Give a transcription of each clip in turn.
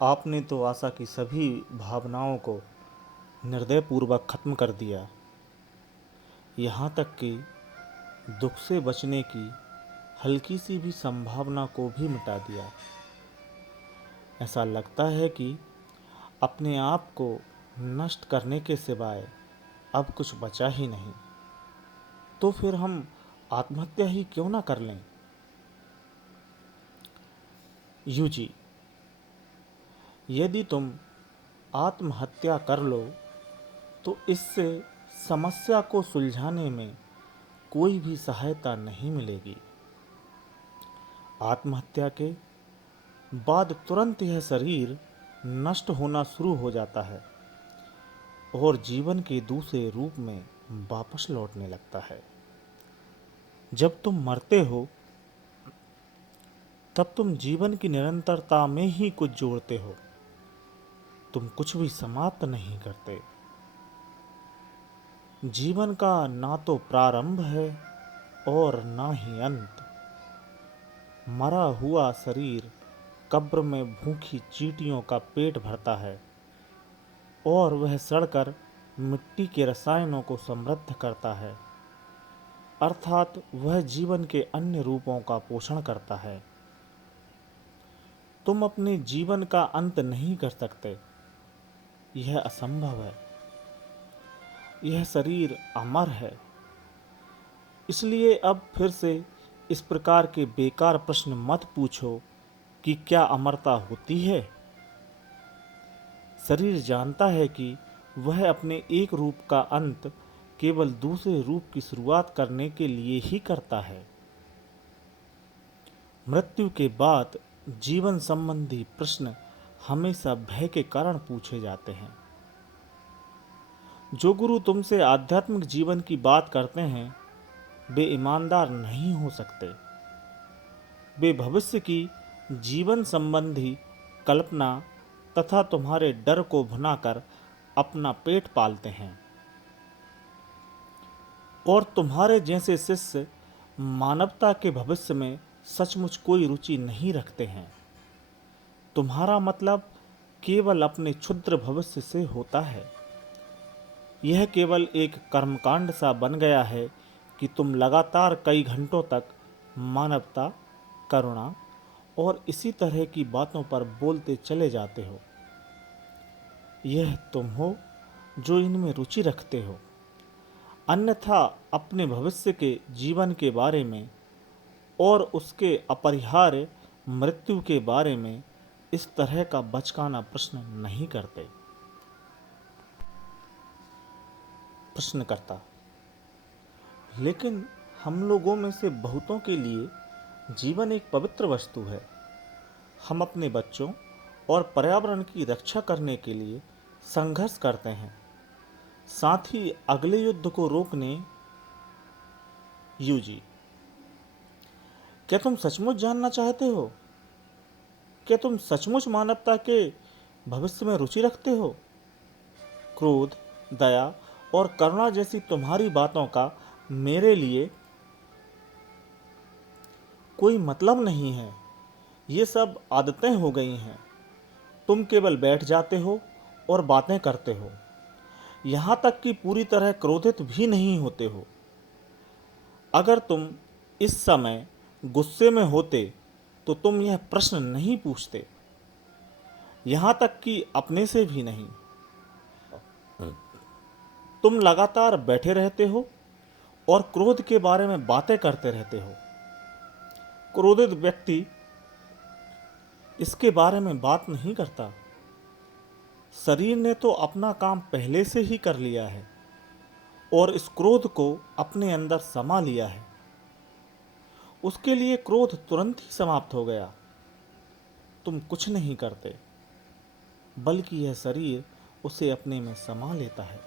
आपने तो आशा की सभी भावनाओं को निर्दयपूर्वक खत्म कर दिया, यहाँ तक कि दुख से बचने की हल्की सी भी संभावना को भी मिटा दिया। ऐसा लगता है कि अपने आप को नष्ट करने के सिवाय अब कुछ बचा ही नहीं। तो फिर हम आत्महत्या ही क्यों ना कर लें। यूजी, यदि तुम आत्महत्या कर लो तो इससे समस्या को सुलझाने में कोई भी सहायता नहीं मिलेगी। आत्महत्या के बाद तुरंत यह शरीर नष्ट होना शुरू हो जाता है और जीवन के दूसरे रूप में वापस लौटने लगता है। जब तुम मरते हो तब तुम जीवन की निरंतरता में ही कुछ जोड़ते हो, तुम कुछ भी समाप्त नहीं करते। जीवन का ना तो प्रारंभ है और ना ही अंत। मरा हुआ शरीर कब्र में भूखी चींटियों का पेट भरता है और वह सड़कर मिट्टी के रसायनों को समृद्ध करता है, अर्थात वह जीवन के अन्य रूपों का पोषण करता है। तुम अपने जीवन का अंत नहीं कर सकते, यह असंभव है। यह शरीर अमर है। इसलिए अब फिर से इस प्रकार के बेकार प्रश्न मत पूछो कि क्या अमरता होती है। शरीर जानता है कि वह अपने एक रूप का अंत केवल दूसरे रूप की शुरुआत करने के लिए ही करता है। मृत्यु के बाद जीवन संबंधी प्रश्न हमेशा भय के कारण पूछे जाते हैं। जो गुरु तुमसे आध्यात्मिक जीवन की बात करते हैं वे ईमानदार नहीं हो सकते। वे भविष्य की जीवन संबंधी कल्पना तथा तुम्हारे डर को भुनाकर अपना पेट पालते हैं और तुम्हारे जैसे शिष्य मानवता के भविष्य में सचमुच कोई रुचि नहीं रखते हैं। तुम्हारा मतलब केवल अपने क्षुद्र भविष्य से होता है। यह केवल एक कर्मकांड सा बन गया है कि तुम लगातार कई घंटों तक मानवता, करुणा और इसी तरह की बातों पर बोलते चले जाते हो। यह तुम हो जो इनमें रुचि रखते हो। अन्यथा अपने भविष्य के जीवन के बारे में और उसके अपरिहार्य मृत्यु के बारे में इस तरह का बचकाना प्रश्न नहीं करते। प्रश्नकर्ता, लेकिन हम लोगों में से बहुतों के लिए जीवन एक पवित्र वस्तु है। हम अपने बच्चों और पर्यावरण की रक्षा करने के लिए संघर्ष करते हैं, साथ ही अगले युद्ध को रोकने। यूजी, क्या तुम सचमुच जानना चाहते हो? क्या तुम सचमुच मानवता के भविष्य में रुचि रखते हो? क्रोध, दया और करुणा जैसी तुम्हारी बातों का मेरे लिए कोई मतलब नहीं है। ये सब आदतें हो गई हैं। तुम केवल बैठ जाते हो और बातें करते हो, यहाँ तक कि पूरी तरह क्रोधित भी नहीं होते हो। अगर तुम इस समय गुस्से में होते तो तुम यह प्रश्न नहीं पूछते, यहाँ तक कि अपने से भी नहीं। तुम लगातार बैठे रहते हो और क्रोध के बारे में बातें करते रहते हो। क्रोधित व्यक्ति इसके बारे में बात नहीं करता। शरीर ने तो अपना काम पहले से ही कर लिया है और इस क्रोध को अपने अंदर समा लिया है। उसके लिए क्रोध तुरंत ही समाप्त हो गया। तुम कुछ नहीं करते, बल्कि यह शरीर उसे अपने में समा लेता है।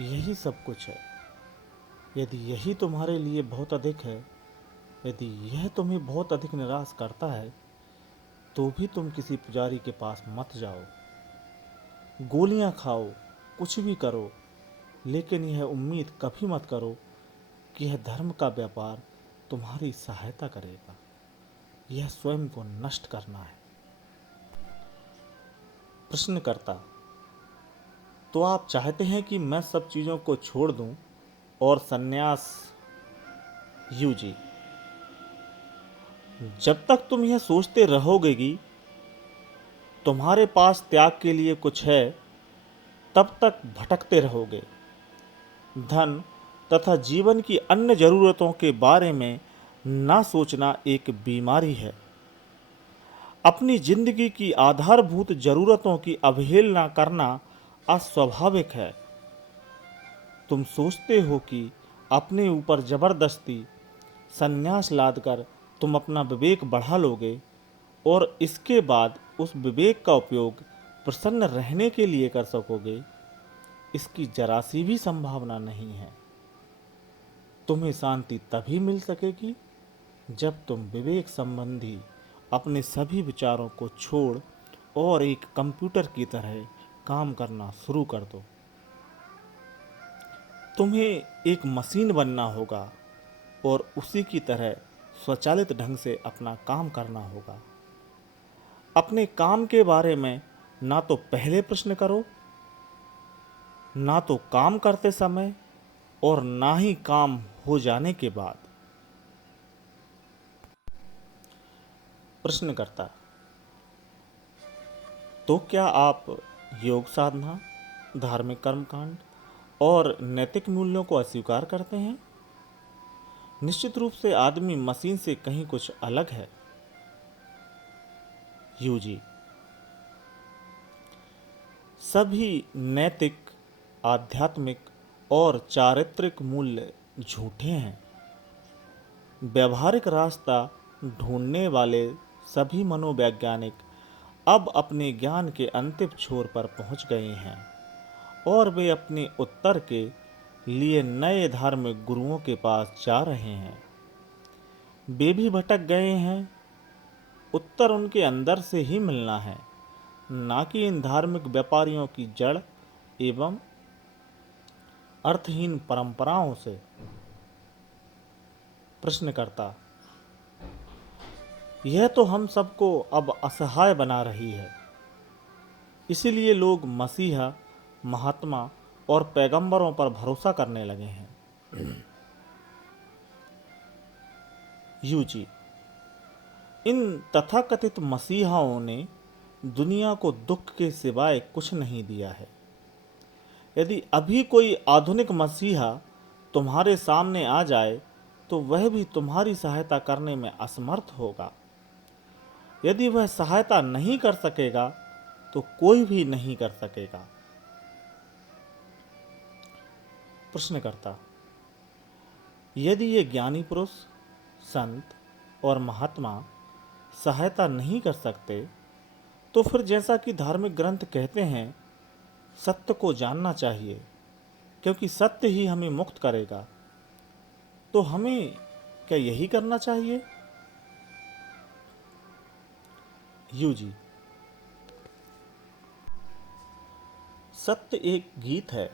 यही सब कुछ है। यदि यही तुम्हारे लिए बहुत अधिक है, यदि यह तुम्हें बहुत अधिक निराश करता है, तो भी तुम किसी पुजारी के पास मत जाओ। गोलियां खाओ, कुछ भी करो, लेकिन यह उम्मीद कभी मत करो कि यह धर्म का व्यापार तुम्हारी सहायता करेगा। यह स्वयं को नष्ट करना है। प्रश्नकर्ता: तो आप चाहते हैं कि मैं सब चीज़ों को छोड़ दूं और संन्यास? यूजी: जब तक तुम यह सोचते रहोगे कि तुम्हारे पास त्याग के लिए कुछ है, तब तक भटकते रहोगे। धन तथा जीवन की अन्य जरूरतों के बारे में ना सोचना एक बीमारी है। अपनी जिंदगी की आधारभूत जरूरतों की अवहेलना करना अस्वाभाविक है। तुम सोचते हो कि अपने ऊपर जबरदस्ती संन्यास लादकर तुम अपना विवेक बढ़ा लोगे और इसके बाद उस विवेक का उपयोग प्रसन्न रहने के लिए कर सकोगे। इसकी जरा सी भी संभावना नहीं है। तुम्हें शांति तभी मिल सकेगी जब तुम विवेक संबंधी अपने सभी विचारों को छोड़ और एक कंप्यूटर की तरह काम करना शुरू कर दो। तुम्हें एक मशीन बनना होगा और उसी की तरह स्वचालित ढंग से अपना काम करना होगा। अपने काम के बारे में ना तो पहले प्रश्न करो, ना तो काम करते समय और ना ही काम हो जाने के बाद। प्रश्नकर्ता: तो क्या आप योग साधना, धार्मिक कर्मकांड और नैतिक मूल्यों को अस्वीकार करते हैं? निश्चित रूप से आदमी मशीन से कहीं कुछ अलग है। यूजी: सभी नैतिक, आध्यात्मिक और चारित्रिक मूल्य झूठे हैं। व्यावहारिक रास्ता ढूंढने वाले सभी मनोवैज्ञानिक अब अपने ज्ञान के अंतिम छोर पर पहुंच गए हैं और वे अपने उत्तर के लिए नए धार्मिक गुरुओं के पास जा रहे हैं। वे भी भटक गए हैं। उत्तर उनके अंदर से ही मिलना है, ना कि इन धार्मिक व्यापारियों की जड़ एवं अर्थहीन परंपराओं से। प्रश्नकर्ता: यह तो हम सबको अब असहाय बना रही है। इसीलिए लोग मसीहा, महात्मा और पैगंबरों पर भरोसा करने लगे हैं। यूजी: इन तथाकथित मसीहाओं ने दुनिया को दुख के सिवाय कुछ नहीं दिया है। यदि अभी कोई आधुनिक मसीहा तुम्हारे सामने आ जाए तो वह भी तुम्हारी सहायता करने में असमर्थ होगा। यदि वह सहायता नहीं कर सकेगा तो कोई भी नहीं कर सकेगा। प्रश्नकर्ता: यदि ये ज्ञानी पुरुष, संत और महात्मा सहायता नहीं कर सकते, तो फिर जैसा कि धार्मिक ग्रंथ कहते हैं, सत्य को जानना चाहिए क्योंकि सत्य ही हमें मुक्त करेगा। तो हमें क्या यही करना चाहिए? यूजी: सत्य एक गीत है।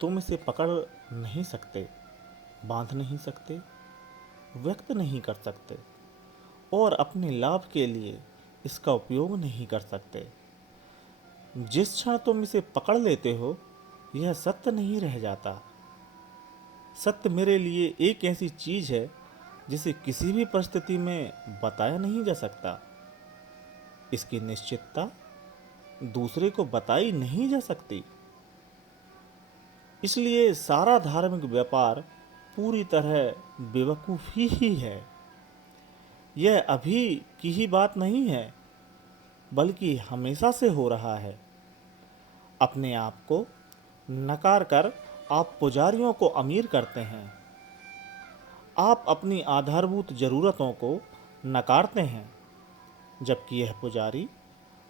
तुम इसे पकड़ नहीं सकते, बांध नहीं सकते, व्यक्त नहीं कर सकते और अपने लाभ के लिए इसका उपयोग नहीं कर सकते। जिस क्षण तुम इसे पकड़ लेते हो, यह सत्य नहीं रह जाता। सत्य मेरे लिए एक ऐसी चीज है जिसे किसी भी परिस्थिति में बताया नहीं जा सकता। इसकी निश्चितता दूसरे को बताई नहीं जा सकती। इसलिए सारा धार्मिक व्यापार पूरी तरह बेवकूफ़ी ही है। यह अभी की ही बात नहीं है, बल्कि हमेशा से हो रहा है। अपने आप को नकार कर आप पुजारियों को अमीर करते हैं। आप अपनी आधारभूत जरूरतों को नकारते हैं, जबकि यह पुजारी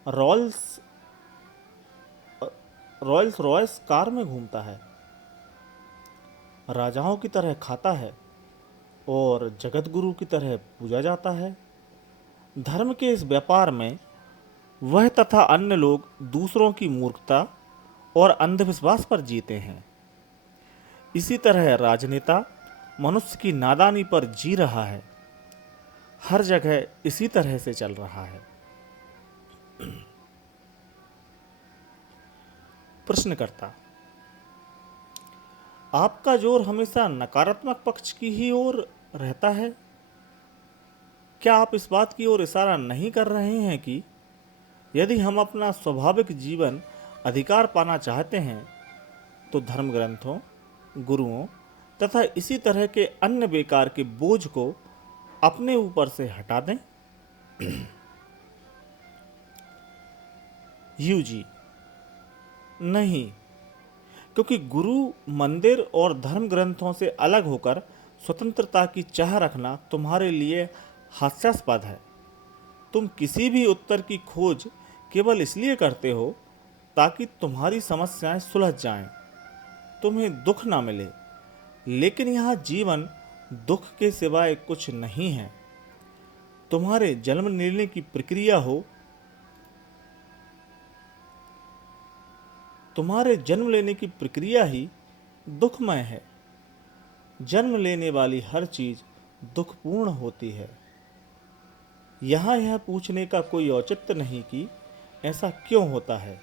रॉल्स रॉयस कार में घूमता है, राजाओं की तरह खाता है और जगत गुरु की तरह पूजा जाता है। धर्म के इस व्यापार में वह तथा अन्य लोग दूसरों की मूर्खता और अंधविश्वास पर जीते हैं। इसी तरह राजनेता मनुष्य की नादानी पर जी रहा है। हर जगह इसी तरह से चल रहा है। प्रश्नकर्ता, आपका जोर हमेशा नकारात्मक पक्ष की ही ओर रहता है। क्या आप इस बात की ओर इशारा नहीं कर रहे हैं कि यदि हम अपना स्वाभाविक जीवन अधिकार पाना चाहते हैं तो धर्म ग्रंथों, गुरुओं तथा इसी तरह के अन्य बेकार के बोझ को अपने ऊपर से हटा दें? यूजी, नहीं, क्योंकि गुरु, मंदिर और धर्म ग्रंथों से अलग होकर स्वतंत्रता की चाह रखना तुम्हारे लिए हास्यास्पद है। तुम किसी भी उत्तर की खोज केवल इसलिए करते हो ताकि तुम्हारी समस्याएं सुलझ जाएं, तुम्हें दुख ना मिले। लेकिन यह जीवन दुख के सिवाय कुछ नहीं है। तुम्हारे जन्म लेने की प्रक्रिया हो, तुम्हारे जन्म लेने की प्रक्रिया ही दुखमय है। जन्म लेने वाली हर चीज दुखपूर्ण होती है। यहाँ यह पूछने का कोई औचित्य नहीं कि ऐसा क्यों होता है,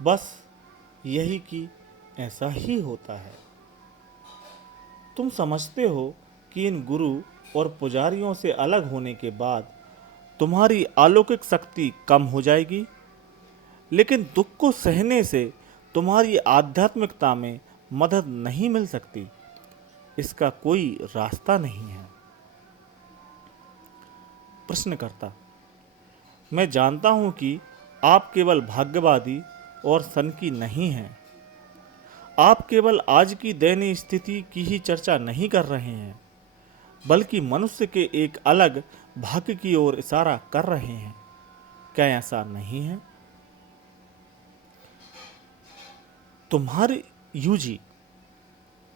बस यही कि ऐसा ही होता है। तुम समझते हो कि इन गुरु और पुजारियों से अलग होने के बाद तुम्हारी अलौकिक शक्ति कम हो जाएगी, लेकिन दुख को सहने से तुम्हारी आध्यात्मिकता में मदद नहीं मिल सकती। इसका कोई रास्ता नहीं है। प्रश्नकर्ता, मैं जानता हूं कि आप केवल भाग्यवादी और सनकी नहीं हैं। आप केवल आज की दयनीय स्थिति की ही चर्चा नहीं कर रहे हैं, बल्कि मनुष्य के एक अलग भाग्य की ओर इशारा कर रहे हैं। क्या ऐसा नहीं है? यूजी,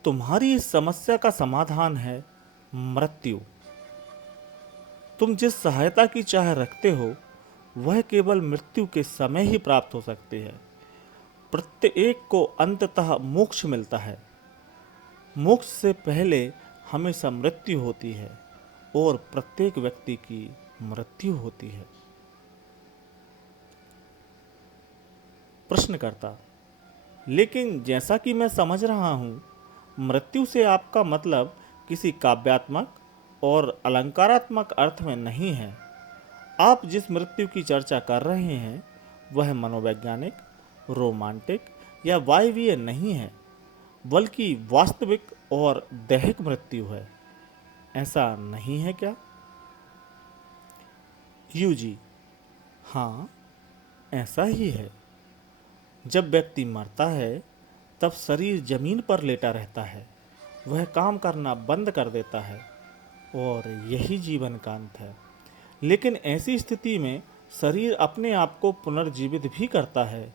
तुम्हारी इस समस्या का समाधान है मृत्यु। तुम जिस सहायता की चाह रखते हो वह केवल मृत्यु के समय ही प्राप्त हो सकती है। प्रत्येक को अंततः मोक्ष मिलता है। मोक्ष से पहले हमेशा मृत्यु होती है और प्रत्येक व्यक्ति की मृत्यु होती है। प्रश्नकर्ता, लेकिन जैसा कि मैं समझ रहा हूं, मृत्यु से आपका मतलब किसी काव्यात्मक और अलंकारात्मक अर्थ में नहीं है। आप जिस मृत्यु की चर्चा कर रहे हैं वह मनोवैज्ञानिक, रोमांटिक या वायवीय नहीं है, बल्कि वास्तविक और दैहिक मृत्यु है। ऐसा नहीं है क्या? यूजी, हाँ, ऐसा ही है। जब व्यक्ति मरता है तब शरीर जमीन पर लेटा रहता है, वह काम करना बंद कर देता है और यही जीवन का अंत है। लेकिन ऐसी स्थिति में शरीर अपने आप को पुनर्जीवित भी करता है।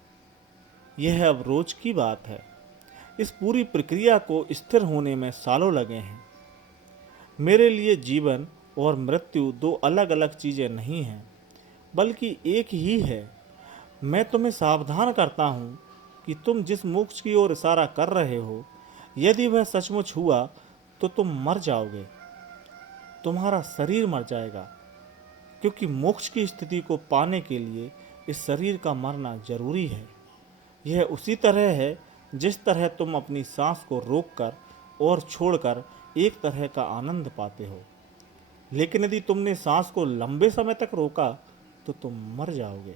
यह अब रोज की बात है। इस पूरी प्रक्रिया को स्थिर होने में सालों लगे हैं। मेरे लिए जीवन और मृत्यु दो अलग अलग चीजें नहीं हैं, बल्कि एक ही है। मैं तुम्हें सावधान करता हूँ कि तुम जिस मोक्ष की ओर इशारा कर रहे हो, यदि वह सचमुच हुआ तो तुम मर जाओगे। तुम्हारा शरीर मर जाएगा, क्योंकि मोक्ष की स्थिति को पाने के लिए इस शरीर का मरना जरूरी है। यह उसी तरह है जिस तरह तुम अपनी सांस को रोककर और छोड़कर एक तरह का आनंद पाते हो। लेकिन यदि तुमने सांस को लंबे समय तक रोका तो तुम मर जाओगे।